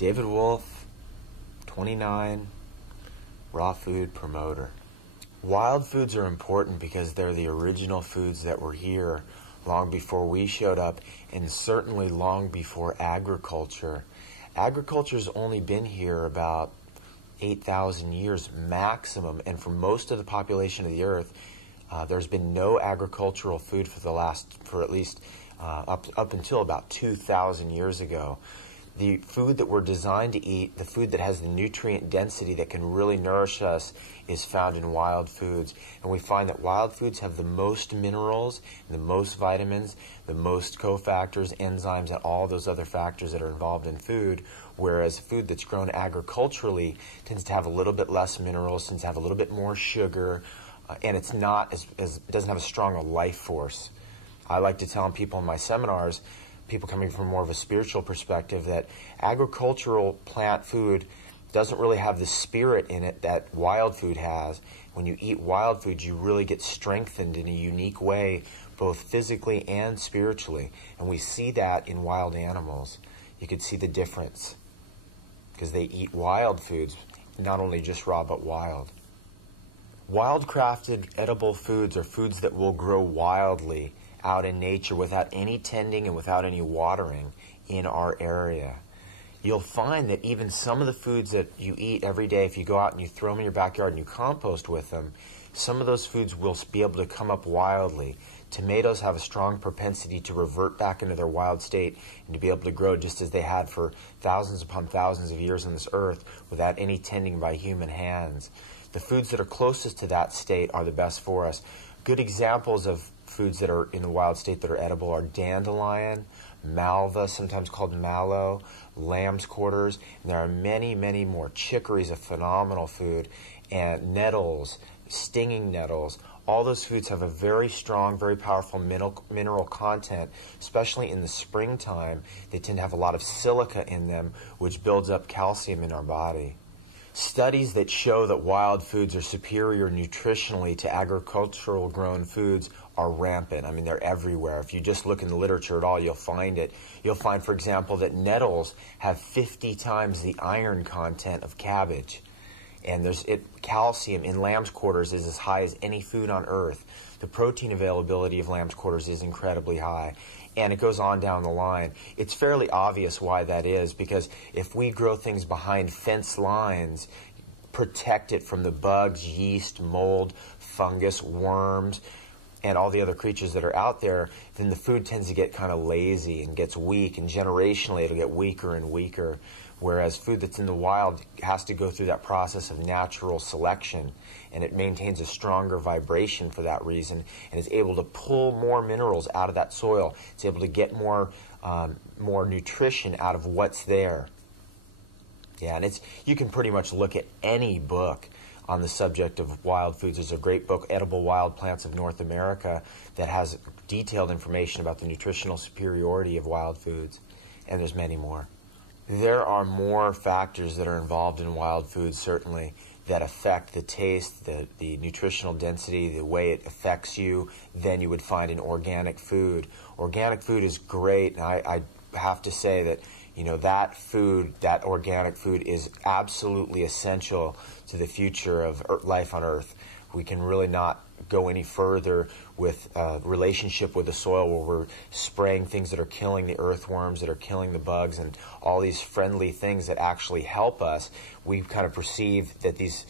David Wolfe, 29, raw food promoter. Wild foods are important because they're the original foods that were here long before we showed up, and certainly long before agriculture. Agriculture's only been here about 8,000 years maximum, and for most of the population of the earth, there's been no agricultural food for at least up until about 2,000 years ago. The food that we're designed to eat, the food that has the nutrient density that can really nourish us, is found in wild foods. And we find that wild foods have the most minerals, the most vitamins, the most cofactors, enzymes, and all those other factors that are involved in food, whereas food that's grown agriculturally tends to have a little bit less minerals, tends to have a little bit more sugar, and it's not it doesn't have a strong life force. I like to tell people in my seminars, people coming from more of a spiritual perspective, that agricultural plant food doesn't really have the spirit in it that wild food has. When you eat wild food, you really get strengthened in a unique way, both physically and spiritually. And we see that in wild animals. You could see the difference because they eat wild foods, not only just raw, but wild. Wild-crafted edible foods are foods that will grow wildly out in nature without any tending and without any watering in our area. You'll find that even some of the foods that you eat every day, if you go out and you throw them in your backyard and you compost with them, some of those foods will be able to come up wildly. Tomatoes have a strong propensity to revert back into their wild state and to be able to grow just as they had for thousands upon thousands of years on this earth without any tending by human hands. The foods that are closest to that state are the best for us. Good examples of foods that are in the wild state that are edible are dandelion, malva, sometimes called mallow, lamb's quarters, and there are many, many more. Chicory is a phenomenal food, and nettles, stinging nettles. All those foods have a very strong, very powerful mineral content, especially in the springtime. They tend to have a lot of silica in them, which builds up calcium in our body. Studies that show that wild foods are superior nutritionally to agricultural grown foods are rampant. I mean, they're everywhere. If you just look in the literature at all, you'll find it. You'll find, for example, that nettles have 50 times the iron content of cabbage. And calcium in lamb's quarters is as high as any food on earth. The protein availability of lamb's quarters is incredibly high. And it goes on down the line. It's fairly obvious why that is, because if we grow things behind fence lines, protect it from the bugs, yeast, mold, fungus, worms, and all the other creatures that are out there, then the food tends to get kind of lazy and gets weak, and generationally it'll get weaker and weaker. Whereas food that's in the wild has to go through that process of natural selection, and it maintains a stronger vibration for that reason, and is able to pull more minerals out of that soil. It's able to get more nutrition out of what's there. Yeah, and you can pretty much look at any book on the subject of wild foods. There's a great book, Edible Wild Plants of North America, that has detailed information about the nutritional superiority of wild foods, and there's many more. There are more factors that are involved in wild foods, certainly, that affect the taste, the nutritional density, the way it affects you, than you would find in organic food. Organic food is great, and I have to say that, that organic food is absolutely essential to the future of life on Earth. We can really not go any further with a relationship with the soil where we're spraying things that are killing the earthworms, that are killing the bugs, and all these friendly things that actually help us. We kind of perceive that these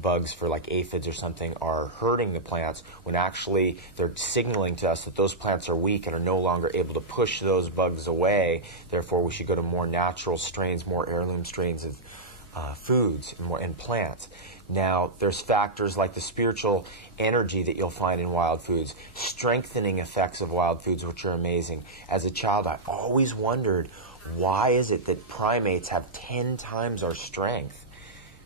bugs, for like aphids or something, are hurting the plants, when actually they're signaling to us that those plants are weak and are no longer able to push those bugs away. Therefore, we should go to more natural strains, more heirloom strains of foods and plants. Now, there's factors like the spiritual energy that you'll find in wild foods, strengthening effects of wild foods, which are amazing. As a child, I always wondered, why is it that primates have 10 times our strength?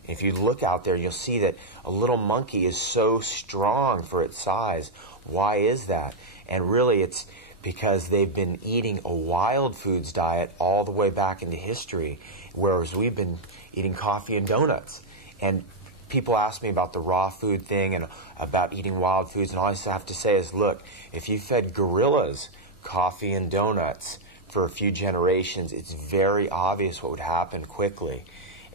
If you look out there, you'll see that a little monkey is so strong for its size. Why is that? And really, it's because they've been eating a wild foods diet all the way back into history, whereas we've been eating coffee and donuts. And people ask me about the raw food thing and about eating wild foods, and all I have to say is, look, if you fed gorillas coffee and donuts for a few generations, it's very obvious what would happen quickly.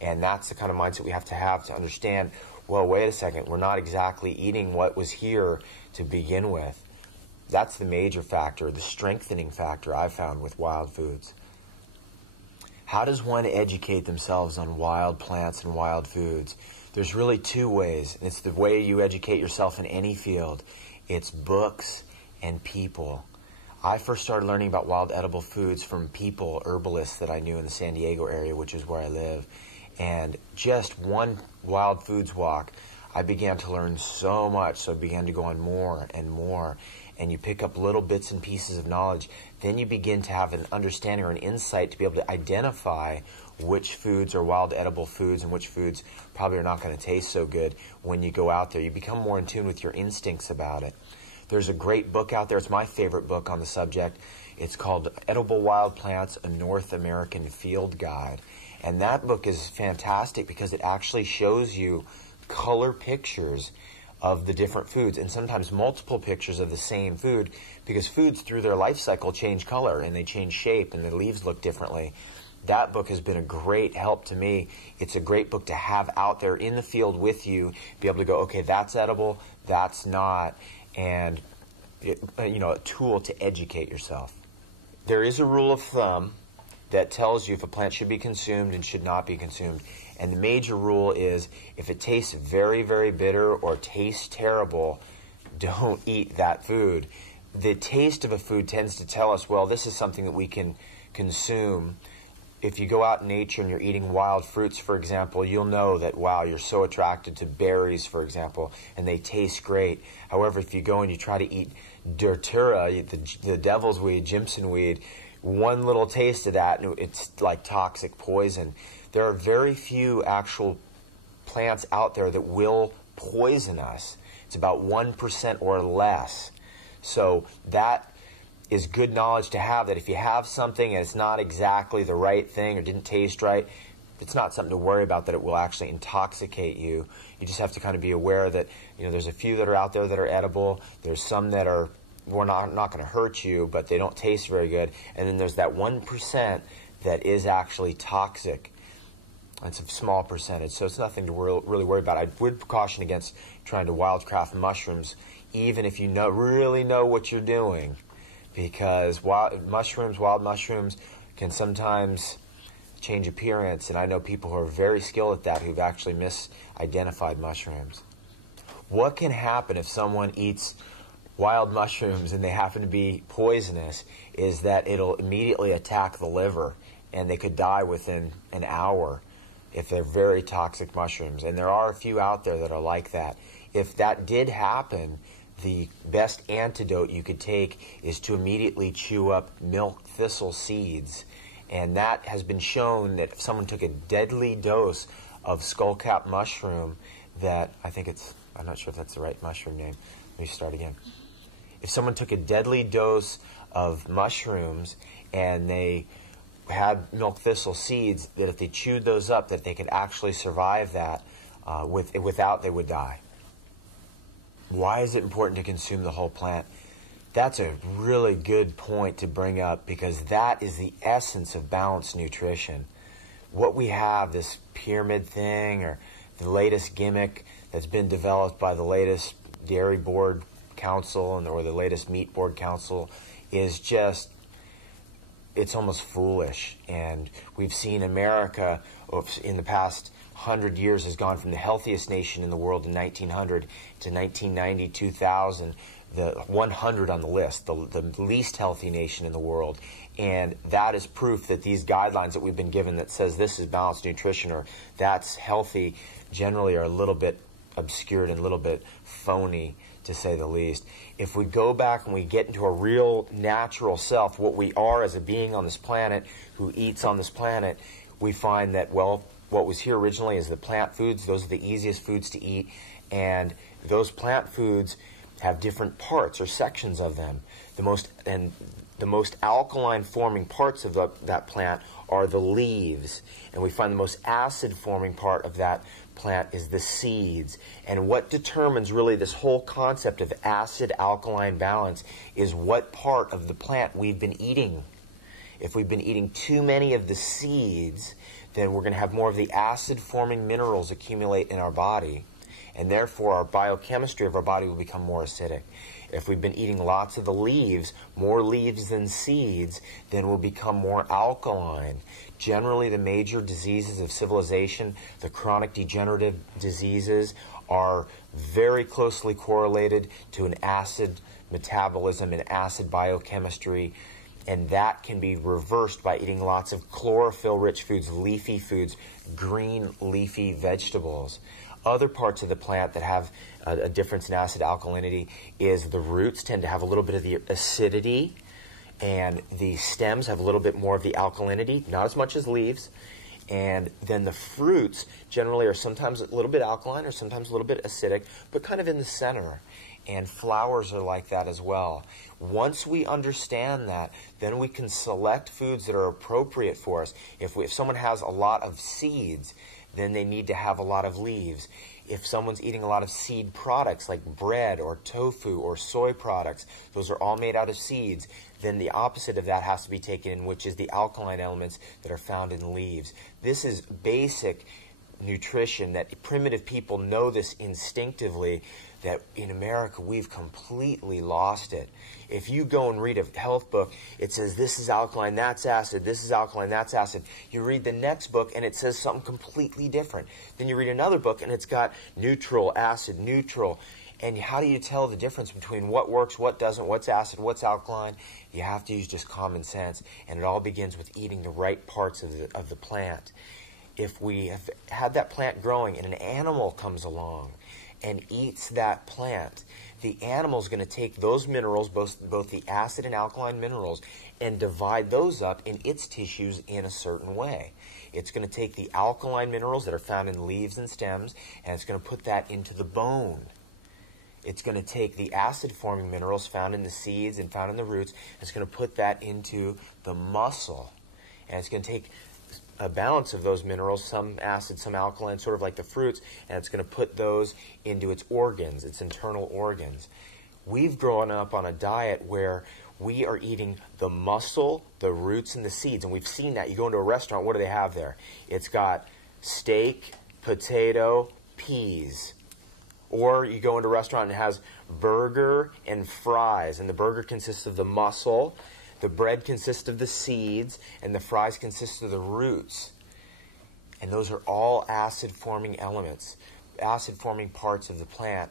And that's the kind of mindset we have to understand, well, wait a second, we're not exactly eating what was here to begin with. That's the major factor, the strengthening factor I've found with wild foods. How does one educate themselves on wild plants and wild foods? There's really two ways. It's the way you educate yourself in any field. It's books and people. I first started learning about wild edible foods from people, herbalists that I knew in the San Diego area, which is where I live. And just one wild foods walk, I began to learn so much, so I began to go on more and more. And you pick up little bits and pieces of knowledge. Then you begin to have an understanding or an insight to be able to identify which foods are wild edible foods and which foods probably are not going to taste so good when you go out there. You become more in tune with your instincts about it. There's a great book out there. It's my favorite book on the subject. It's called Edible Wild Plants, A North American Field Guide. And that book is fantastic because it actually shows you color pictures of the different foods, and sometimes multiple pictures of the same food, because foods through their life cycle change color and they change shape and the leaves look differently. That book has been a great help to me. It's a great book to have out there in the field with you, be able to go, okay, that's edible, that's not, and a tool to educate yourself. There is a rule of thumb that tells you if a plant should be consumed and should not be consumed. And the major rule is if it tastes very, very bitter or tastes terrible, don't eat that food. The taste of a food tends to tell us, well, this is something that we can consume. If you go out in nature and you're eating wild fruits, for example, you'll know that, wow, you're so attracted to berries, for example, and they taste great. However, if you go and you try to eat datura, the devil's weed, Jimson weed, one little taste of that, it's like toxic poison. There are very few actual plants out there that will poison us. It's about 1% or less. So that is good knowledge to have, that if you have something and it's not exactly the right thing or didn't taste right, it's not something to worry about that it will actually intoxicate you. You just have to kind of be aware that, there's a few that are out there that are edible. There's some that are not going to hurt you, but they don't taste very good. And then there's that 1% that is actually toxic. It's a small percentage, so it's nothing to really worry about. I would caution against trying to wildcraft mushrooms, even if you really know what you're doing, because wild mushrooms can sometimes change appearance, and I know people who are very skilled at that who've actually misidentified mushrooms. What can happen if someone eats wild mushrooms and they happen to be poisonous is that it'll immediately attack the liver, and they could die within an hour if they're very toxic mushrooms. And there are a few out there that are like that. If that did happen, the best antidote you could take is to immediately chew up milk thistle seeds. And that has been shown that if someone took a deadly dose of skullcap mushroom, I'm not sure if that's the right mushroom name. Let me start again. If someone took a deadly dose of mushrooms and they had milk thistle seeds, that if they chewed those up, that they could actually survive that. Without, they would die. Why is it important to consume the whole plant? That's a really good point to bring up, because that is the essence of balanced nutrition. What we have, this pyramid thing or the latest gimmick that's been developed by the latest dairy board council or the latest meat board council, is just, it's almost foolish. And we've seen America in the past 100 years has gone from the healthiest nation in the world in 1900 to 1990, 2000, the 100 on the list, the least healthy nation in the world. And that is proof that these guidelines that we've been given that says this is balanced nutrition or that's healthy generally are a little bit obscured and a little bit phony, to say the least. If we go back and we get into a real natural self, what we are as a being on this planet who eats on this planet, we find that, well, what was here originally is the plant foods. Those are the easiest foods to eat. And those plant foods have different parts or sections of them. The most alkaline forming parts of that plant are the leaves. And we find the most acid forming part of that plant is the seeds. And what determines really this whole concept of acid-alkaline balance is what part of the plant we've been eating. If we've been eating too many of the seeds, then we're going to have more of the acid-forming minerals accumulate in our body, and therefore our biochemistry of our body will become more acidic. If we've been eating lots of the leaves, more leaves than seeds, then we'll become more alkaline. Generally, the major diseases of civilization, the chronic degenerative diseases, are very closely correlated to an acid metabolism and acid biochemistry, and that can be reversed by eating lots of chlorophyll-rich foods, leafy foods, green leafy vegetables. Other parts of the plant that have a difference in acid alkalinity is the roots tend to have a little bit of the acidity, and the stems have a little bit more of the alkalinity, not as much as leaves. And then the fruits generally are sometimes a little bit alkaline or sometimes a little bit acidic, but kind of in the center. And flowers are like that as well. Once we understand that, then we can select foods that are appropriate for us. If someone has a lot of seeds, then they need to have a lot of leaves. If someone's eating a lot of seed products like bread or tofu or soy products, those are all made out of seeds, then the opposite of that has to be taken in, which is the alkaline elements that are found in leaves. This is basic nutrition that primitive people know this instinctively, that in America we've completely lost it. If you go and read a health book, it says this is alkaline, that's acid, this is alkaline, that's acid. You read the next book and it says something completely different. Then you read another book and it's got neutral, acid, neutral. And how do you tell the difference between what works, what doesn't, what's acid, what's alkaline? You have to use just common sense, and it all begins with eating the right parts of the plant. If we have had that plant growing and an animal comes along and eats that plant, the animal is going to take those minerals, both the acid and alkaline minerals, and divide those up in its tissues in a certain way. It's going to take the alkaline minerals that are found in leaves and stems, and it's going to put that into the bone. It's going to take the acid-forming minerals found in the seeds and found in the roots, and it's going to put that into the muscle. And it's going to take a balance of those minerals, some acid, some alkaline, sort of like the fruits, and it's going to put those into its organs, its internal organs. We've grown up on a diet where we are eating the muscle, the roots, and the seeds, and we've seen that. You go into a restaurant, what do they have there? It's got steak, potato, peas. Or you go into a restaurant and it has burger and fries, and the burger consists of the muscle, the bread consists of the seeds, and the fries consist of the roots. And those are all acid-forming elements, acid-forming parts of the plant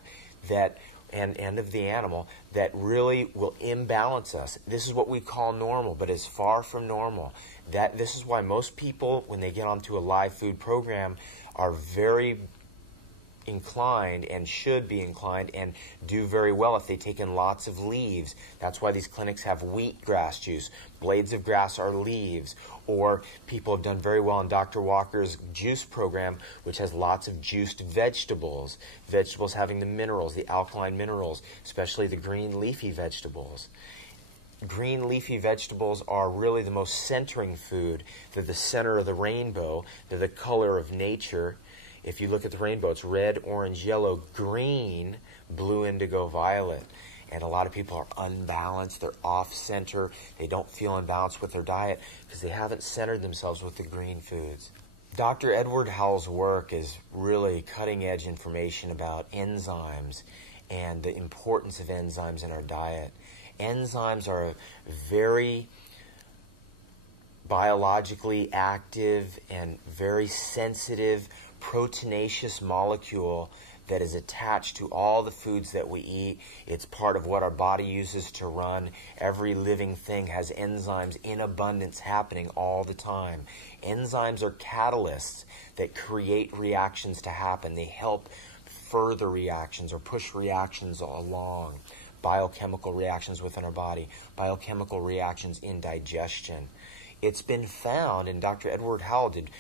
that and of the animal that really will imbalance us. This is what we call normal, but it's far from normal. This is why most people, when they get onto a live food program, are very inclined and should be inclined and do very well if they take in lots of leaves. That's why these clinics have wheatgrass juice. Blades of grass are leaves. Or people have done very well in Dr. Walker's juice program, which has lots of juiced vegetables. Vegetables having the minerals, the alkaline minerals, especially the green leafy vegetables. Green leafy vegetables are really the most centering food. They're the center of the rainbow. They're the color of nature. If you look at the rainbow, it's red, orange, yellow, green, blue, indigo, violet. And a lot of people are unbalanced. They're off-center. They don't feel imbalanced with their diet because they haven't centered themselves with the green foods. Dr. Edward Howell's work is really cutting-edge information about enzymes and the importance of enzymes in our diet. Enzymes are a very biologically active and very sensitive proteinaceous molecule that is attached to all the foods that we eat. It's part of what our body uses to run. Every living thing has enzymes in abundance happening all the time. Enzymes are catalysts that create reactions to happen. They help further reactions or push reactions along. Biochemical reactions within our body. Biochemical reactions in digestion. It's been found, and Dr. Edward Howell did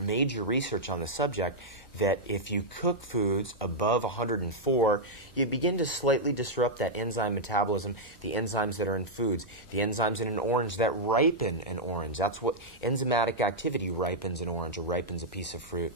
major research on the subject, that if you cook foods above 104, you begin to slightly disrupt that enzyme metabolism, the enzymes that are in foods, the enzymes in an orange that ripen an orange. That's what enzymatic activity ripens an orange or ripens a piece of fruit.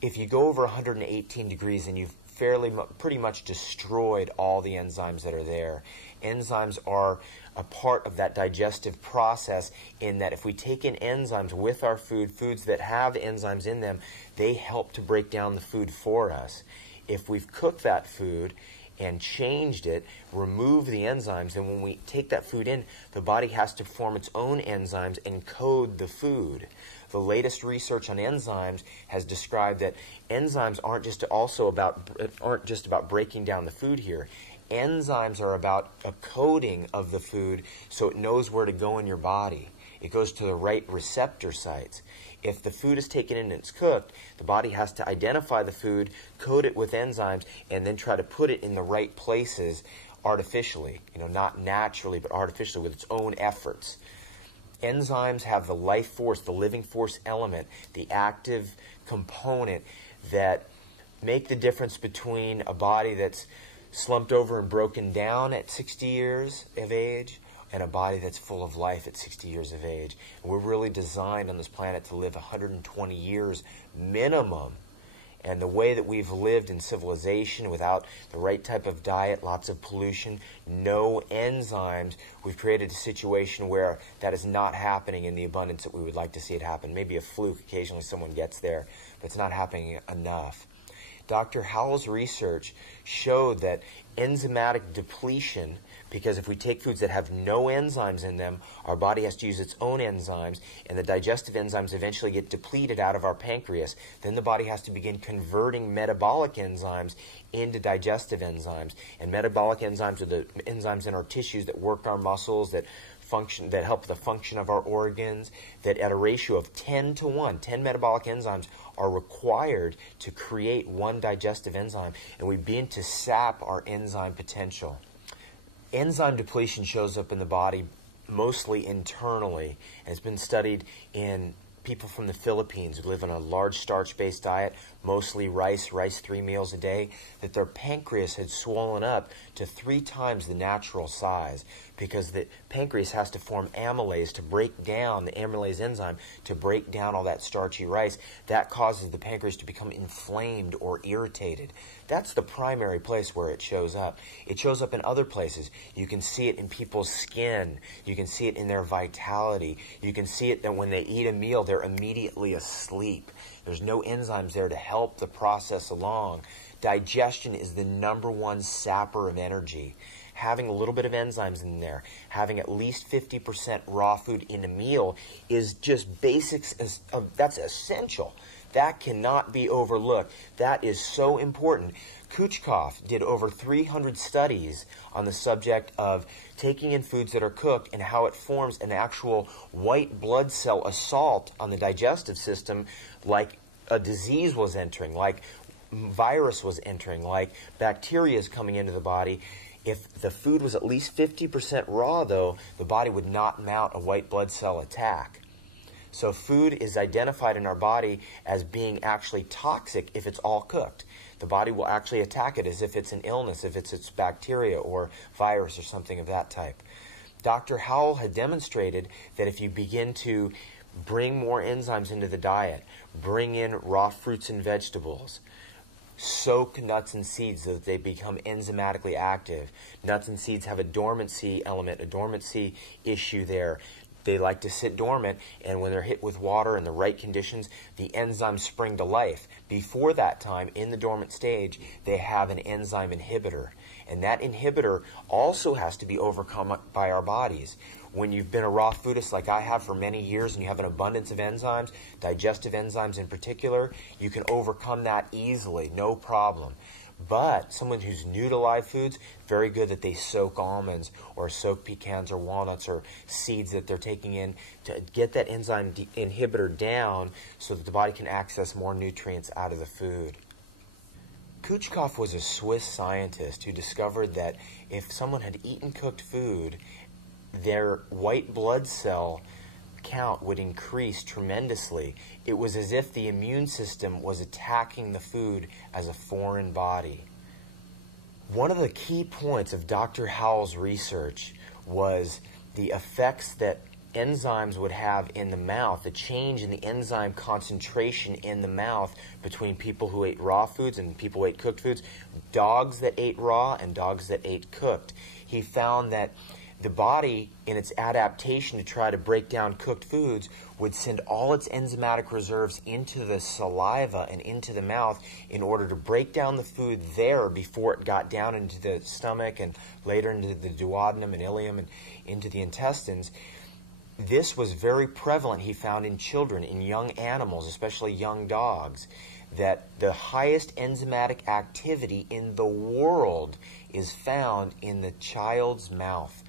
If you go over 118 degrees and you pretty much destroyed all the enzymes that are there. Enzymes are a part of that digestive process, in that if we take in enzymes with our food, foods that have enzymes in them, they help to break down the food for us. If we've cooked that food and changed it, remove the enzymes, and when we take that food in, the body has to form its own enzymes and code the food. The latest research on enzymes has described that enzymes aren't just about breaking down the food here. Enzymes are about a coding of the food so it knows where to go in your body. It goes to the right receptor sites. If the food is taken in and it's cooked, the body has to identify the food, code it with enzymes, and then try to put it in the right places artificially. Not naturally, but artificially with its own efforts. Enzymes have the life force, the living force element, the active component that make the difference between a body that's slumped over and broken down at 60 years of age and a body that's full of life at 60 years of age. And we're really designed on this planet to live 120 years minimum. And the way that we've lived in civilization without the right type of diet, lots of pollution, no enzymes, we've created a situation where that is not happening in the abundance that we would like to see it happen. Maybe a fluke, occasionally someone gets there, but it's not happening enough. Dr. Howell's research showed that enzymatic depletion, because if we take foods that have no enzymes in them, our body has to use its own enzymes, and the digestive enzymes eventually get depleted out of our pancreas. Then the body has to begin converting metabolic enzymes into digestive enzymes. And metabolic enzymes are the enzymes in our tissues that work our muscles, that help the function of our organs, that at a ratio of 10 to 1, 10 metabolic enzymes are required to create one digestive enzyme, and we begin to sap our enzyme potential. Enzyme depletion shows up in the body mostly internally, and it's been studied in people from the Philippines who live on a large starch-based diet, mostly rice 3 meals a day, that their pancreas had swollen up to 3 times the natural size, because the pancreas has to form amylase to break down the amylase enzyme to break down all that starchy rice. That causes the pancreas to become inflamed or irritated. That's the primary place where it shows up. It shows up in other places. You can see it in people's skin. You can see it in their vitality. You can see it that when they eat a meal, they're immediately asleep. There's no enzymes there to help the process along. Digestion is the #1 sapper of energy. Having a little bit of enzymes in there, having at least 50% raw food in a meal is just basics. That's essential. That cannot be overlooked. That is so important. Kuchkov did over 300 studies on the subject of taking in foods that are cooked and how it forms an actual white blood cell assault on the digestive system, like a disease was entering, like virus was entering, like bacteria is coming into the body. If the food was at least 50% raw, though, the body would not mount a white blood cell attack. So food is identified in our body as being actually toxic if it's all cooked. The body will actually attack it as if it's an illness, if it's bacteria or virus or something of that type. Dr. Howell had demonstrated that if you begin to bring more enzymes into the diet, bring in raw fruits and vegetables, soak nuts and seeds so that they become enzymatically active. Nuts and seeds have a dormancy element, a dormancy issue there. They like to sit dormant, and when they're hit with water in the right conditions, the enzymes spring to life. Before that time, in the dormant stage, they have an enzyme inhibitor. And that inhibitor also has to be overcome by our bodies. When you've been a raw foodist like I have for many years and you have an abundance of enzymes, digestive enzymes in particular, you can overcome that easily, no problem. But someone who's new to live foods, very good that they soak almonds or soak pecans or walnuts or seeds that they're taking in to get that enzyme inhibitor down so that the body can access more nutrients out of the food. Kuchkov was a Swiss scientist who discovered that if someone had eaten cooked food, their white blood cell count would increase tremendously. It was as if the immune system was attacking the food as a foreign body. One of the key points of Dr. Howell's research was the effects that enzymes would have in the mouth, the change in the enzyme concentration in the mouth between people who ate raw foods and people who ate cooked foods, dogs that ate raw and dogs that ate cooked. He found that the body, in its adaptation to try to break down cooked foods, would send all its enzymatic reserves into the saliva and into the mouth in order to break down the food there before it got down into the stomach and later into the duodenum and ileum and into the intestines. This was very prevalent, he found, in children, in young animals, especially young dogs, that the highest enzymatic activity in the world is found in the child's mouth.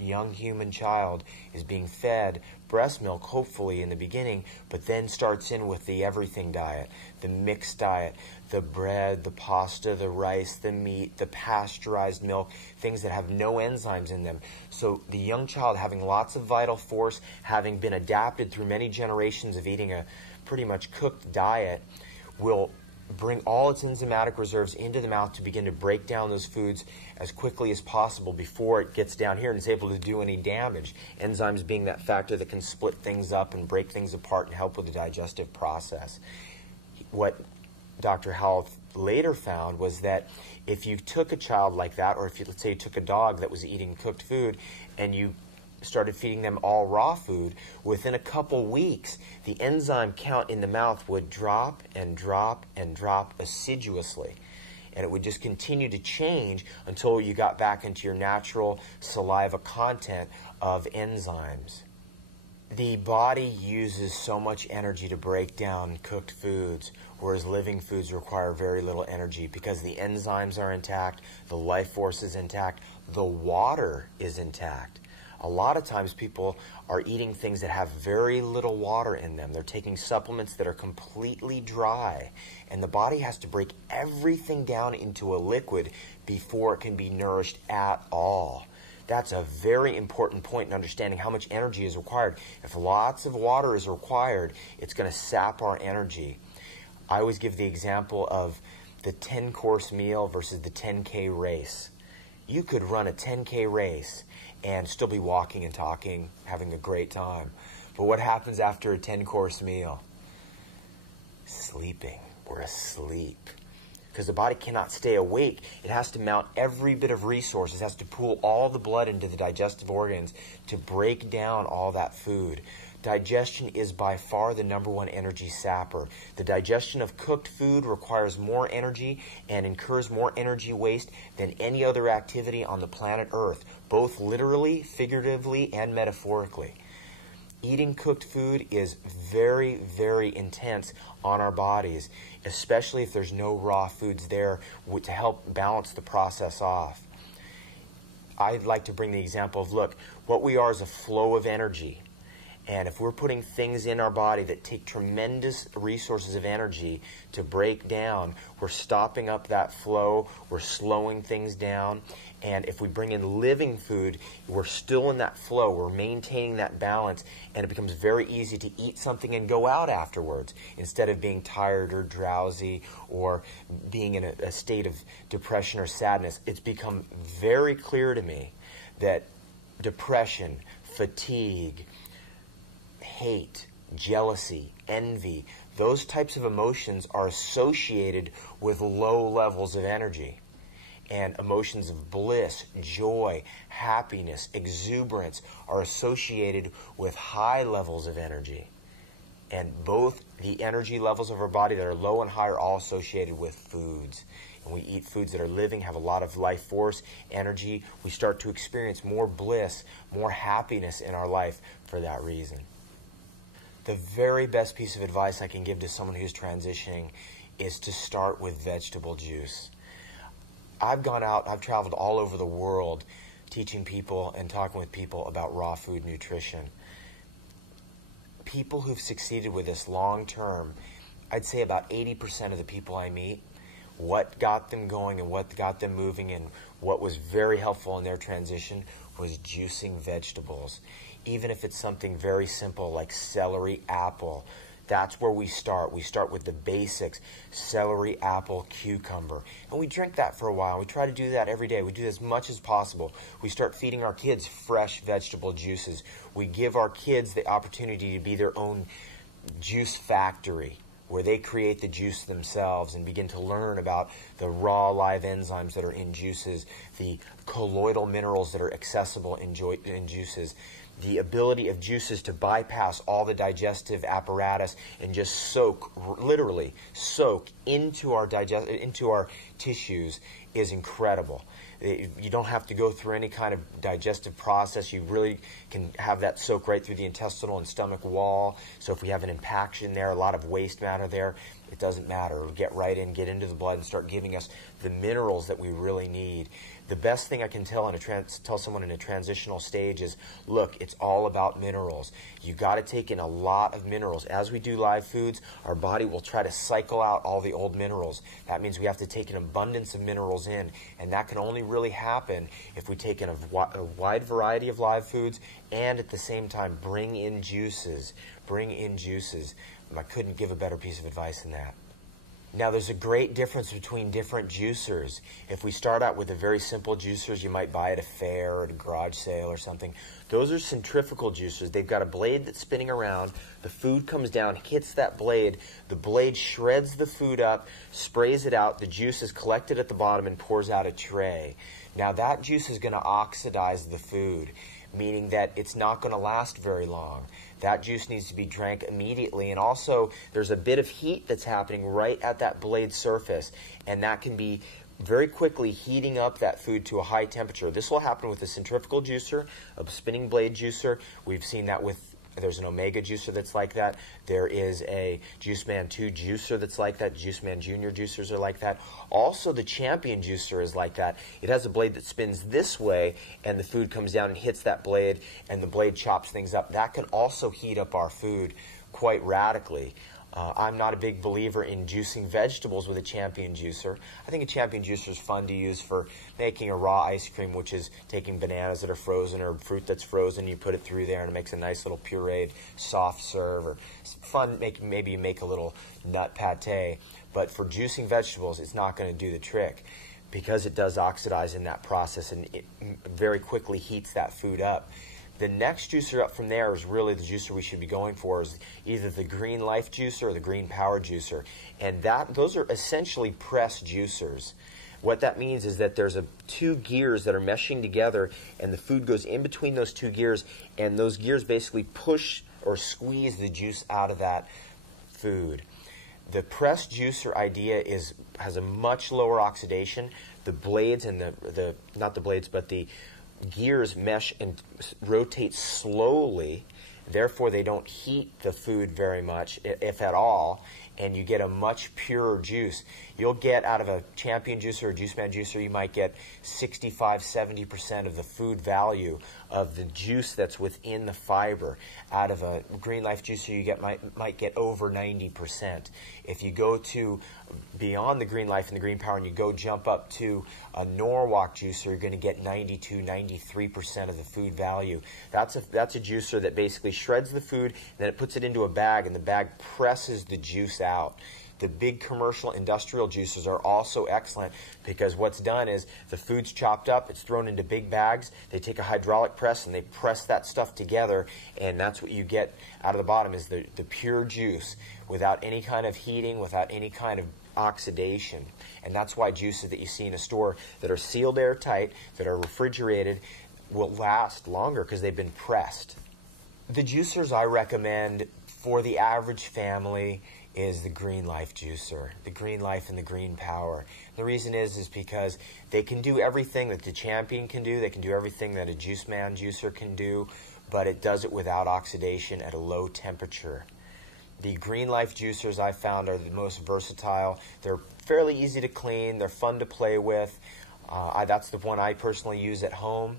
A young human child is being fed breast milk, hopefully in the beginning, but then starts in with the everything diet, the mixed diet, the bread, the pasta, the rice, the meat, the pasteurized milk, things that have no enzymes in them. So the young child, having lots of vital force, having been adapted through many generations of eating a pretty much cooked diet, will bring all its enzymatic reserves into the mouth to begin to break down those foods as quickly as possible before it gets down here and is able to do any damage. Enzymes being that factor that can split things up and break things apart and help with the digestive process. What Dr. Howell later found was that if you took a child like that, or if you, let's say you took a dog that was eating cooked food and you started feeding them all raw food, within a couple weeks, the enzyme count in the mouth would drop and drop and drop assiduously. And it would just continue to change until you got back into your natural saliva content of enzymes. The body uses so much energy to break down cooked foods, whereas living foods require very little energy because the enzymes are intact, the life force is intact, the water is intact. A lot of times people are eating things that have very little water in them. They're taking supplements that are completely dry. And the body has to break everything down into a liquid before it can be nourished at all. That's a very important point in understanding how much energy is required. If lots of water is required, it's going to sap our energy. I always give the example of the 10-course meal versus the 10K race. You could run a 10K race and still be walking and talking, having a great time. But what happens after a 10-course meal? Sleeping. We're asleep. Because the body cannot stay awake. It has to mount every bit of resources. It has to pool all the blood into the digestive organs to break down all that food. Digestion is by far the #1 energy sapper. The digestion of cooked food requires more energy and incurs more energy waste than any other activity on the planet Earth, both literally, figuratively, and metaphorically. Eating cooked food is very, very intense on our bodies, especially if there's no raw foods there to help balance the process off. I'd like to bring the example of, look, what we are is a flow of energy. And if we're putting things in our body that take tremendous resources of energy to break down, we're stopping up that flow, we're slowing things down. And if we bring in living food, we're still in that flow, we're maintaining that balance, and it becomes very easy to eat something and go out afterwards instead of being tired or drowsy or being in a state of depression or sadness. It's become very clear to me that depression, fatigue, hate, jealousy, envy, those types of emotions are associated with low levels of energy. And emotions of bliss, joy, happiness, exuberance are associated with high levels of energy. And both the energy levels of our body that are low and high are all associated with foods. When we eat foods that are living, have a lot of life force, energy, we start to experience more bliss, more happiness in our life for that reason. The very best piece of advice I can give to someone who's transitioning is to start with vegetable juice. I've traveled all over the world teaching people and talking with people about raw food nutrition. People who've succeeded with this long term, I'd say about 80% of the people I meet, what got them going and what got them moving and what was very helpful in their transition was juicing vegetables. Even if it's something very simple like celery, apple, That's where we start. We start with the basics: celery, apple, cucumber. And we drink that for a while. We try to do that every day. We do as much as possible. We start feeding our kids fresh vegetable juices. We give our kids the opportunity to be their own juice factory, where they create the juice themselves and begin to learn about the raw live enzymes that are in juices, the colloidal minerals that are accessible in juices, the ability of juices to bypass all the digestive apparatus and just soak, literally soak into our tissues is incredible. You don't have to go through any kind of digestive process. You really can have that soak right through the intestinal and stomach wall. So if we have an impaction there, a lot of waste matter there, it doesn't matter. It'll get right in, get into the blood, and start giving us the minerals that we really need. The best thing I can tell someone in a transitional stage is, look, it's all about minerals. You got to take in a lot of minerals. As we do live foods, our body will try to cycle out all the old minerals. That means we have to take an abundance of minerals in, and that can only really happen if we take in a wide variety of live foods and at the same time bring in juices. Bring in juices. I couldn't give a better piece of advice than that. Now, there's a great difference between different juicers. If we start out with the very simple juicers you might buy at a fair or at a garage sale or something, those are centrifugal juicers. They've got a blade that's spinning around. The food comes down, hits that blade. The blade shreds the food up, sprays it out. The juice is collected at the bottom and pours out a tray. Now, that juice is going to oxidize the food, meaning that it's not going to last very long. That juice needs to be drank immediately. And also, there's a bit of heat that's happening right at that blade surface, and that can be very quickly heating up that food to a high temperature. This will happen with a centrifugal juicer, a spinning blade juicer. We've seen that there's an Omega juicer that's like that. There is a Juiceman 2 juicer that's like that. Juiceman Junior juicers are like that. Also, the Champion juicer is like that. It has a blade that spins this way, and the food comes down and hits that blade, and the blade chops things up. That can also heat up our food quite radically. I'm not a big believer in juicing vegetables with a Champion juicer. I think a Champion juicer is fun to use for making a raw ice cream, which is taking bananas that are frozen or fruit that's frozen. You put it through there and it makes a nice little pureed soft serve. Or it's fun, maybe you make a little nut pate. But for juicing vegetables, it's not going to do the trick, because it does oxidize in that process and it very quickly heats that food up. The next juicer up from there is really the juicer we should be going for, is either the Green Life juicer or the Green Power juicer. And those are essentially press juicers. What that means is that there's two gears that are meshing together, and the food goes in between those two gears, and those gears basically push or squeeze the juice out of that food. The press juicer idea has a much lower oxidation. The blades and not the blades, but the gears mesh and rotate slowly. Therefore, they don't heat the food very much, if at all, and you get a much purer juice. You'll get out of a Champion juicer or Juiceman juicer, you might get 65-70% of the food value of the juice that's within the fiber. Out of a Green Life juicer, you might get over 90%. If you go to beyond the Green Life and the Green Power and you go jump up to a Norwalk juicer, you're going to get 92-93% of the food value. That's a juicer that basically shreds the food, and then it puts it into a bag, and the bag presses the juice out. The big commercial industrial juicers are also excellent, because what's done is the food's chopped up, it's thrown into big bags, they take a hydraulic press and they press that stuff together, and that's what you get out of the bottom is the pure juice without any kind of heating, without any kind of oxidation. And that's why juices that you see in a store that are sealed airtight, that are refrigerated, will last longer because they've been pressed. The juicers I recommend for the average family is the Green Life juicer, the Green Life and the Green Power. The reason is because they can do everything that the Champion can do. They can do everything that a Juiceman juicer can do, but it does it without oxidation at a low temperature. The Green Life juicers I found are the most versatile. They're fairly easy to clean. They're fun to play with. That's the one I personally use at home.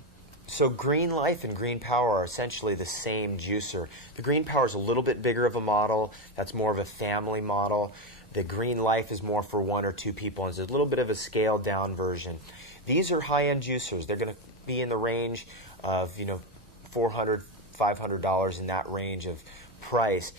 So Green Life and Green Power are essentially the same juicer. The Green Power is a little bit bigger of a model. That's more of a family model. The Green Life is more for one or two people, and it's a little bit of a scaled down version. These are high-end juicers. They're going to be in the range of $400, $500 in that range of price.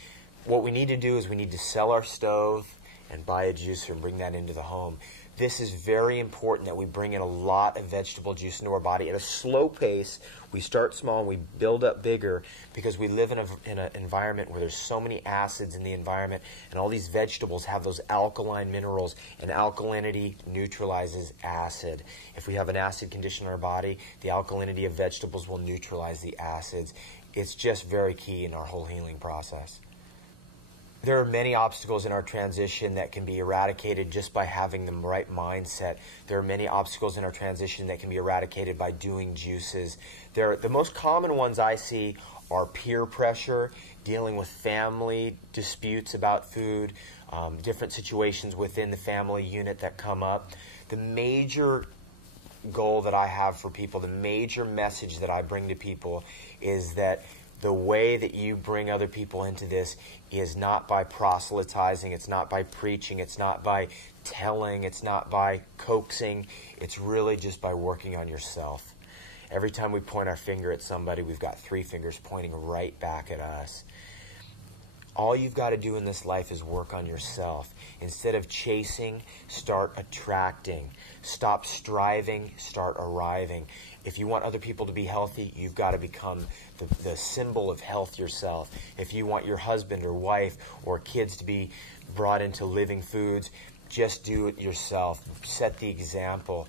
what we need to do is we need to sell our stove and buy a juicer and bring that into the home. This is very important that we bring in a lot of vegetable juice into our body at a slow pace. We start small and we build up bigger because we live in an environment where there's so many acids in the environment, and all these vegetables have those alkaline minerals, and alkalinity neutralizes acid. If we have an acid condition in our body, the alkalinity of vegetables will neutralize the acids. It's just very key in our whole healing process. There are many obstacles in our transition that can be eradicated just by having the right mindset. There are many obstacles in our transition that can be eradicated by doing juices. The most common ones I see are peer pressure, dealing with family disputes about food, different situations within the family unit that come up. The major goal that I have for people, the major message that I bring to people is that the way that you bring other people into this is not by proselytizing, it's not by preaching, it's not by telling, it's not by coaxing, it's really just by working on yourself. Every time we point our finger at somebody, we've got 3 fingers pointing right back at us. All you've got to do in this life is work on yourself. Instead of chasing, start attracting. Stop striving, start arriving. If you want other people to be healthy, you've got to become the symbol of health yourself. If you want your husband or wife or kids to be brought into living foods, just do it yourself. Set the example.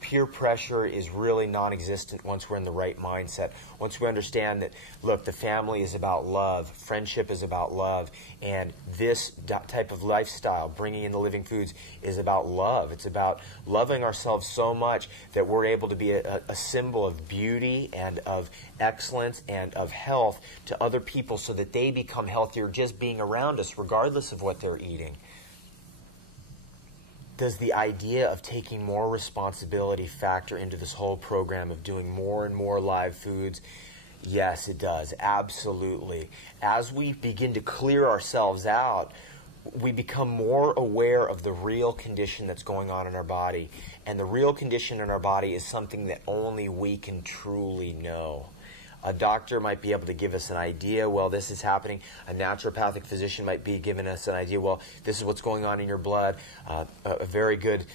Peer pressure is really non-existent once we're in the right mindset. Once we understand that, look, the family is about love, friendship is about love, and this type of lifestyle, bringing in the living foods, is about love. It's about loving ourselves so much that we're able to be a symbol of beauty and of excellence and of health to other people so that they become healthier just being around us, regardless of what they're eating. Does the idea of taking more responsibility factor into this whole program of doing more and more live foods? Yes, it does. Absolutely. As we begin to clear ourselves out, we become more aware of the real condition that's going on in our body. And the real condition in our body is something that only we can truly know. A doctor might be able to give us an idea, well, this is happening. A naturopathic physician might be giving us an idea, well, this is what's going on in your blood. A very good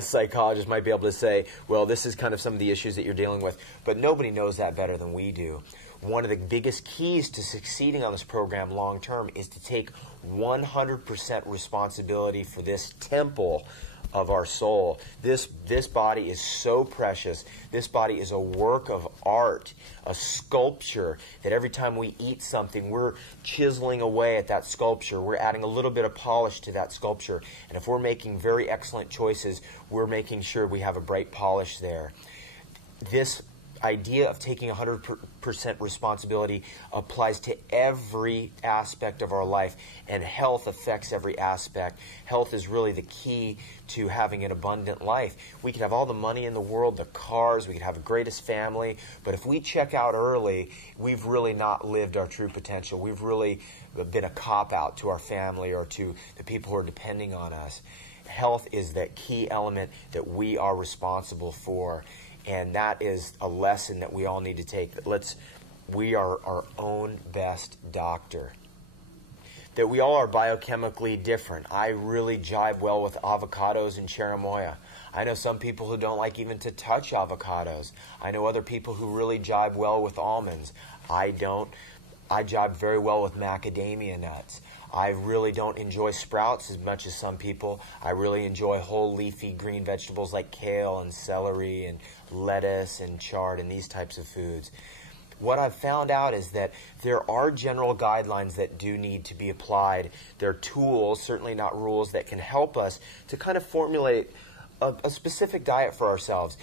psychologist might be able to say, well, this is kind of some of the issues that you're dealing with. But nobody knows that better than we do. One of the biggest keys to succeeding on this program long term is to take 100% responsibility for this temple of our soul. This body is so precious. This body is a work of art, a sculpture that every time we eat something, we're chiseling away at that sculpture. We're adding a little bit of polish to that sculpture. And if we're making very excellent choices, we're making sure we have a bright polish there. This idea of taking 100% responsibility applies to every aspect of our life, and health affects every aspect. Health is really the key to having an abundant life. We could have all the money in the world, the cars, we could have the greatest family, but if we check out early, we've really not lived our true potential. We've really been a cop-out to our family or to the people who are depending on us. Health is that key element that we are responsible for. And that is a lesson that we all need to take. We are our own best doctor. That we all are biochemically different. I really jive well with avocados and cherimoya. I know some people who don't like even to touch avocados. I know other people who really jive well with almonds. I don't. I jive very well with macadamia nuts. I really don't enjoy sprouts as much as some people. I really enjoy whole leafy green vegetables like kale and celery and lettuce and chard and these types of foods. What I've found out is that there are general guidelines that do need to be applied. There are tools, certainly not rules, that can help us to kind of formulate a specific diet for ourselves.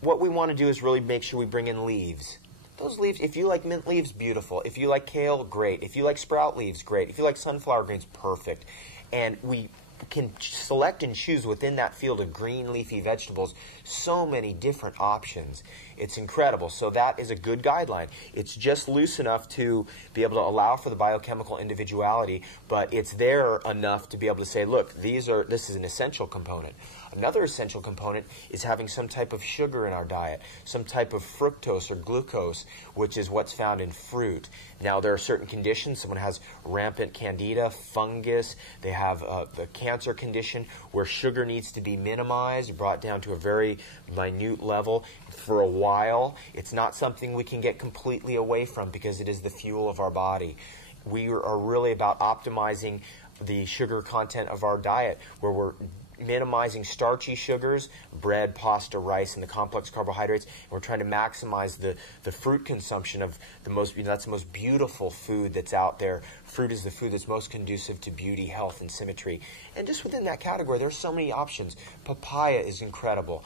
What we want to do is really make sure we bring in leaves. Those leaves, if you like mint leaves, beautiful. If you like kale, great. If you like sprout leaves, great. If you like sunflower greens, perfect. And we can select and choose within that field of green leafy vegetables so many different options. It's incredible. So that is a good guideline. It's just loose enough to be able to allow for the biochemical individuality, but it's there enough to be able to say, look, this is an essential component. Another essential component is having some type of sugar in our diet, some type of fructose or glucose, which is what's found in fruit. Now, there are certain conditions. Someone has rampant candida, fungus. They have the cancer condition where sugar needs to be minimized, brought down to a very minute level for a while. It's not something we can get completely away from because it is the fuel of our body. We are really about optimizing the sugar content of our diet, where we're minimizing starchy sugars, bread, pasta, rice, and the complex carbohydrates. And we're trying to maximize the fruit consumption of that's the most beautiful food that's out there. Fruit is the food that's most conducive to beauty, health, and symmetry. And just within that category, there's so many options. Papaya is incredible.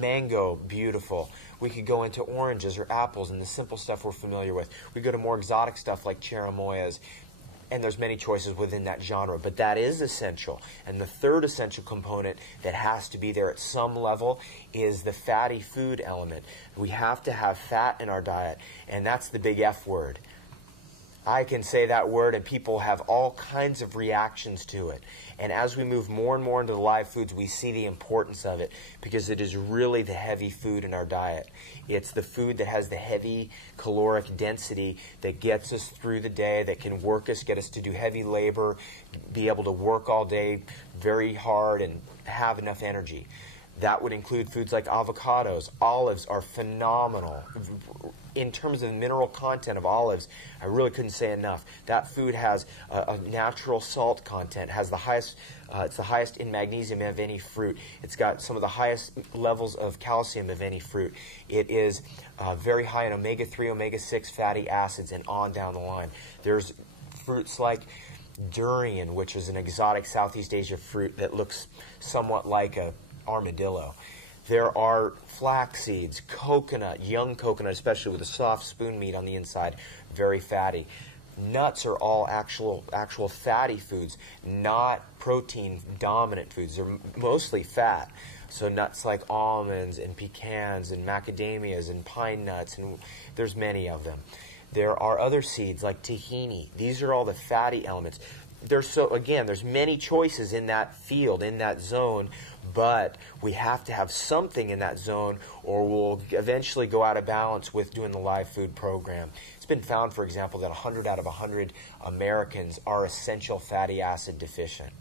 Mango, beautiful. We could go into oranges or apples and the simple stuff we're familiar with. We go to more exotic stuff like cherimoyas. And there's many choices within that genre, but that is essential. And the third essential component that has to be there at some level is the fatty food element. We have to have fat in our diet, and that's the big F word. I can say that word and people have all kinds of reactions to it. And as we move more and more into the live foods, we see the importance of it because it is really the heavy food in our diet. It's the food that has the heavy caloric density that gets us through the day, that can work us, get us to do heavy labor, be able to work all day very hard and have enough energy. That would include foods like avocados. Olives are phenomenal. In terms of mineral content of olives, I really couldn't say enough. That food has a natural salt content, has the highest, it's the highest in magnesium of any fruit. It's got some of the highest levels of calcium of any fruit. It is very high in omega-3, omega-6 fatty acids, and on down the line. There's fruits like durian, which is an exotic Southeast Asia fruit that looks somewhat like a armadillo. There are flax seeds, coconut, young coconut, especially with a soft spoon meat on the inside, very fatty. Nuts are all actual fatty foods, not protein dominant foods. They're mostly fat. So nuts like almonds and pecans and macadamias and pine nuts, and there's many of them. There are other seeds like tahini. These are all the fatty elements. There's many choices in that field, in that zone, but we have to have something in that zone or we'll eventually go out of balance with doing the live food program. It's been found, for example, that 100 out of 100 Americans are essential fatty acid deficient,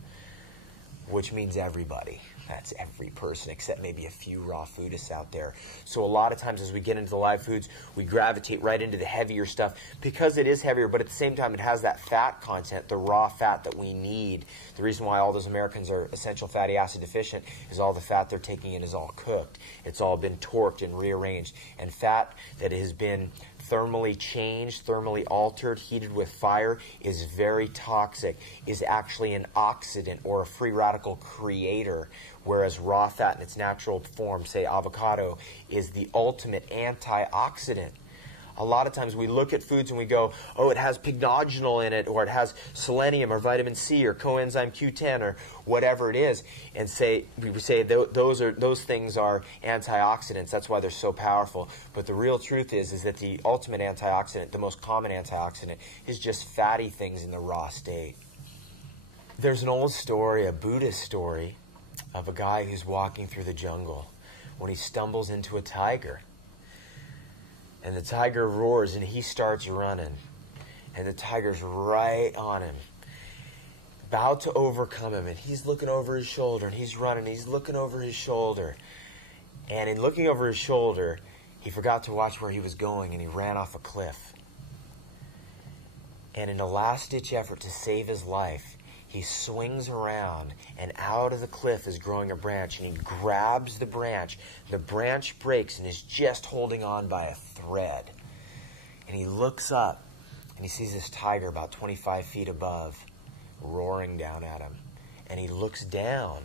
which means everybody. That's every person except maybe a few raw foodists out there. So a lot of times as we get into the live foods, we gravitate right into the heavier stuff because it is heavier, but at the same time it has that fat content, the raw fat that we need. The reason why all those Americans are essential fatty acid deficient is all the fat they're taking in is all cooked. It's all been torqued and rearranged. And fat that has been thermally changed, thermally altered, heated with fire is very toxic, is actually an oxidant or a free radical creator, whereas raw fat in its natural form, say avocado, is the ultimate antioxidant. A lot of times we look at foods and we go, oh, it has pycnogenol in it, or it has selenium or vitamin C or coenzyme Q10 or whatever it is, and we say those things are antioxidants. That's why they're so powerful. But the real truth is that the ultimate antioxidant, the most common antioxidant, is just fatty things in the raw state. There's an old story, a Buddhist story, of a guy who's walking through the jungle when he stumbles into a tiger. And the tiger roars and he starts running. And the tiger's right on him, about to overcome him. And he's looking over his shoulder and he's running. He's looking over his shoulder. And in looking over his shoulder, he forgot to watch where he was going and he ran off a cliff. And in a last-ditch effort to save his life, he swings around, and out of the cliff is growing a branch, and he grabs the branch. The branch breaks and is just holding on by a thread. And he looks up, and he sees this tiger about 25 feet above, roaring down at him. And he looks down,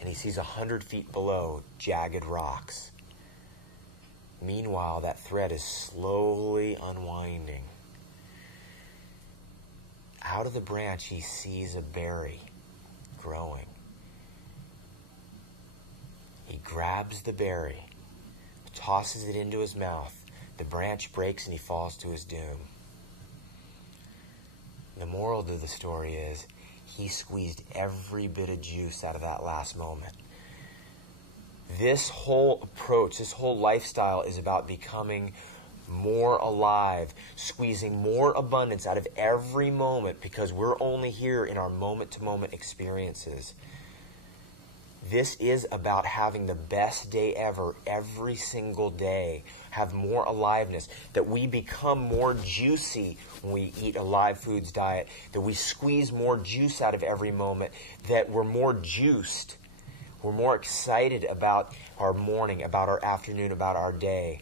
and he sees 100 feet below jagged rocks. Meanwhile, that thread is slowly unwinding. Out of the branch, he sees a berry growing. He grabs the berry, tosses it into his mouth. The branch breaks and he falls to his doom. The moral of the story is he squeezed every bit of juice out of that last moment. This whole approach, this whole lifestyle is about becoming more alive, squeezing more abundance out of every moment, because we're only here in our moment-to-moment experiences. This is about having the best day ever every single day, have more aliveness, that we become more juicy when we eat a live foods diet, that we squeeze more juice out of every moment, that we're more juiced, we're more excited about our morning, about our afternoon, about our day.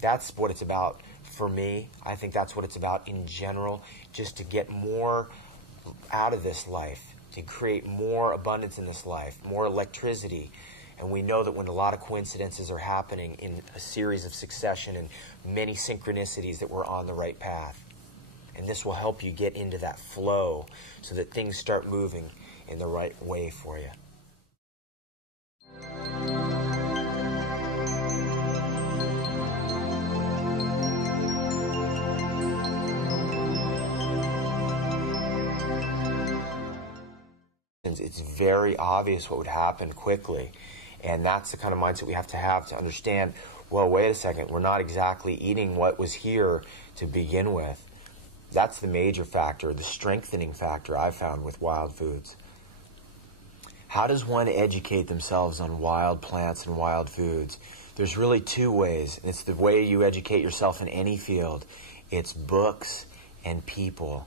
That's what it's about for me. I think that's what it's about in general, just to get more out of this life, to create more abundance in this life, more electricity. And we know that when a lot of coincidences are happening in a series of succession and many synchronicities, that we're on the right path. And this will help you get into that flow so that things start moving in the right way for you. It's very obvious what would happen quickly. And that's the kind of mindset we have to understand, well, wait a second, we're not exactly eating what was here to begin with. That's the major factor, the strengthening factor I've found with wild foods. How does one educate themselves on wild plants and wild foods? There's really two ways. It's the way you educate yourself in any field. It's books and people.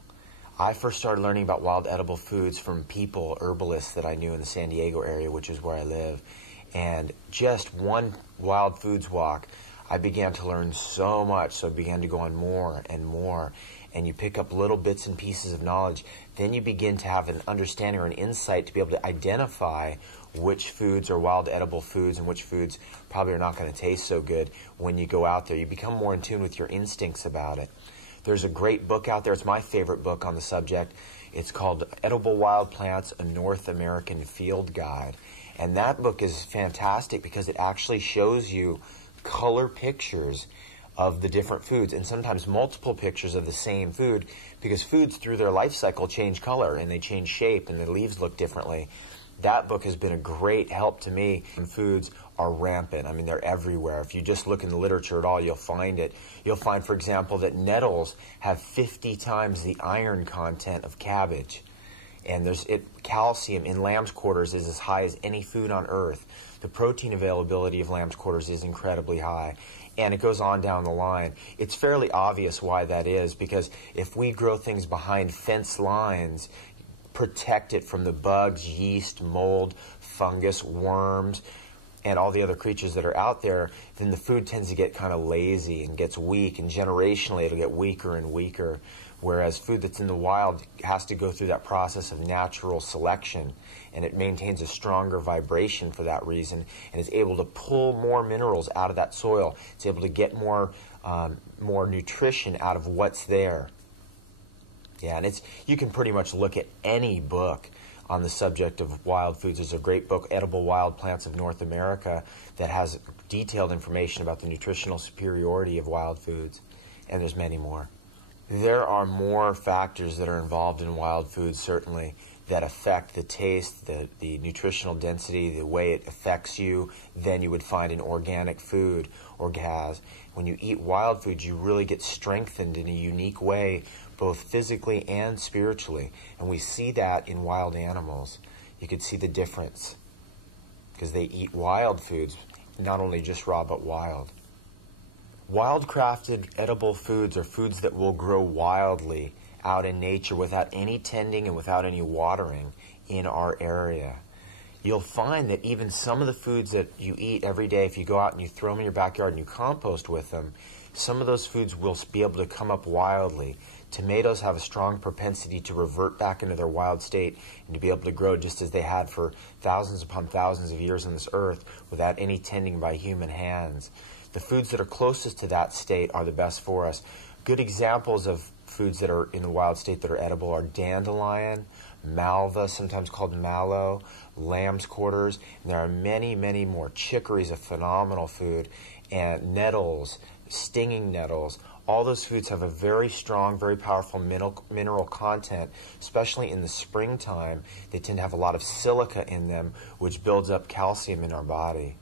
I first started learning about wild edible foods from people, herbalists that I knew in the San Diego area, which is where I live. And just one wild foods walk, I began to learn so much, so I began to go on more and more. And you pick up little bits and pieces of knowledge. Then you begin to have an understanding or an insight to be able to identify which foods are wild edible foods and which foods probably are not going to taste so good when you go out there. You become more in tune with your instincts about it. There's a great book out there. It's my favorite book on the subject. It's called Edible Wild Plants, A North American Field Guide. And that book is fantastic because it actually shows you color pictures of the different foods, and sometimes multiple pictures of the same food, because foods through their life cycle change color and they change shape and the leaves look differently. That book has been a great help to me. Foods are rampant. I mean, they're everywhere. If you just look in the literature at all, you'll find it. You'll find, for example, that nettles have 50 times the iron content of cabbage. And calcium in lamb's quarters is as high as any food on earth. The protein availability of lamb's quarters is incredibly high. And it goes on down the line. It's fairly obvious why that is, because if we grow things behind fence lines, protect it from the bugs, yeast, mold, fungus, worms, and all the other creatures that are out there, then the food tends to get kind of lazy and gets weak, and generationally it'll get weaker and weaker. Whereas food that's in the wild has to go through that process of natural selection, and it maintains a stronger vibration for that reason, and is able to pull more minerals out of that soil. It's able to get more nutrition out of what's there. Yeah, and you can pretty much look at any book on the subject of wild foods. There's a great book, Edible Wild Plants of North America, that has detailed information about the nutritional superiority of wild foods, and there's many more. There are more factors that are involved in wild foods, certainly, that affect the taste, the nutritional density, the way it affects you, than you would find in organic food or gas. When you eat wild foods, you really get strengthened in a unique way, both physically and spiritually. And we see that in wild animals. You could see the difference because they eat wild foods, not only just raw, but wild. Wild-crafted edible foods are foods that will grow wildly out in nature without any tending and without any watering in our area. You'll find that even some of the foods that you eat every day, if you go out and you throw them in your backyard and you compost with them, some of those foods will be able to come up wildly. Tomatoes have a strong propensity to revert back into their wild state and to be able to grow just as they had for thousands upon thousands of years on this earth without any tending by human hands. The foods that are closest to that state are the best for us. Good examples of foods that are in the wild state that are edible are dandelion, malva, sometimes called mallow, lamb's quarters, and there are many, many more. Chicory is a phenomenal food, and nettles, stinging nettles. All those foods have a very strong, very powerful mineral content, especially in the springtime. They tend to have a lot of silica in them, which builds up calcium in our body.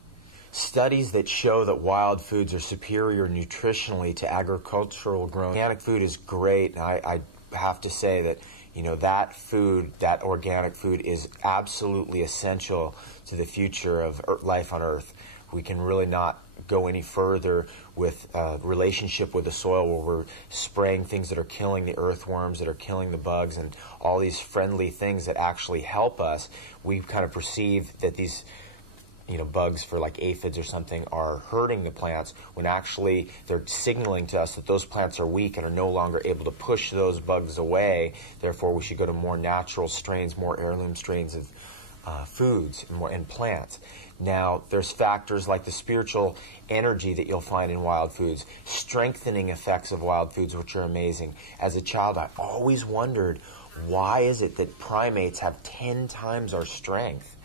Studies that show that wild foods are superior nutritionally to agricultural grown. Organic food is great, and I have to say that that food, that organic food, is absolutely essential to the future of life on Earth. We can really not go any further with a relationship with the soil where we're spraying things that are killing the earthworms, that are killing the bugs, and all these friendly things that actually help us. We kind of perceive that these bugs for like aphids or something are hurting the plants, when actually they're signaling to us that those plants are weak and are no longer able to push those bugs away. Therefore, we should go to more natural strains, more heirloom strains of foods and plants. Now, there's factors like the spiritual energy that you'll find in wild foods, strengthening effects of wild foods, which are amazing. As a child, I always wondered, why is it that primates have 10 times our strength?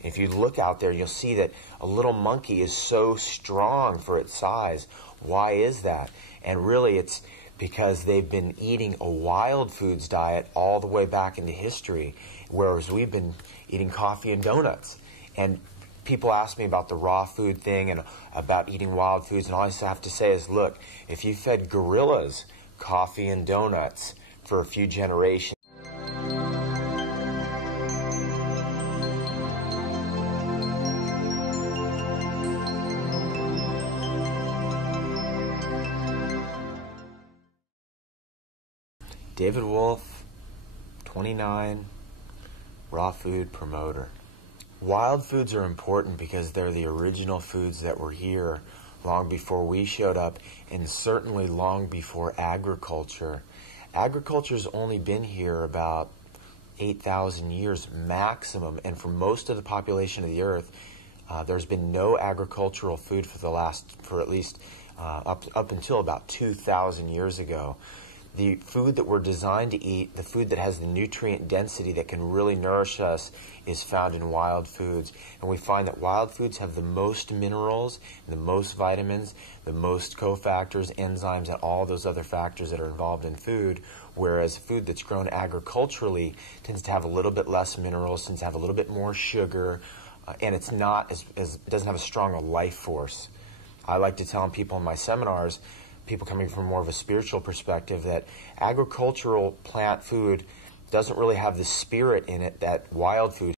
If you look out there, you'll see that a little monkey is so strong for its size. Why is that? And really, it's because they've been eating a wild foods diet all the way back into history, whereas we've been eating coffee and donuts. And people ask me about the raw food thing and about eating wild foods, and all I have to say is, look, if you fed gorillas coffee and donuts for a few generations, David Wolfe, 29, raw food promoter. Wild foods are important because they're the original foods that were here long before we showed up, and certainly long before agriculture. Agriculture's only been here about 8,000 years maximum, and for most of the population of the earth, there's been no agricultural food for at least up until about 2,000 years ago. The food that we're designed to eat, the food that has the nutrient density that can really nourish us, is found in wild foods. And we find that wild foods have the most minerals, the most vitamins, the most cofactors, enzymes, and all those other factors that are involved in food, whereas food that's grown agriculturally tends to have a little bit less minerals, tends to have a little bit more sugar, and it's not it doesn't have as strong a life force. I like to tell people in my seminars, people coming from more of a spiritual perspective, that agricultural plant food doesn't really have the spirit in it that wild food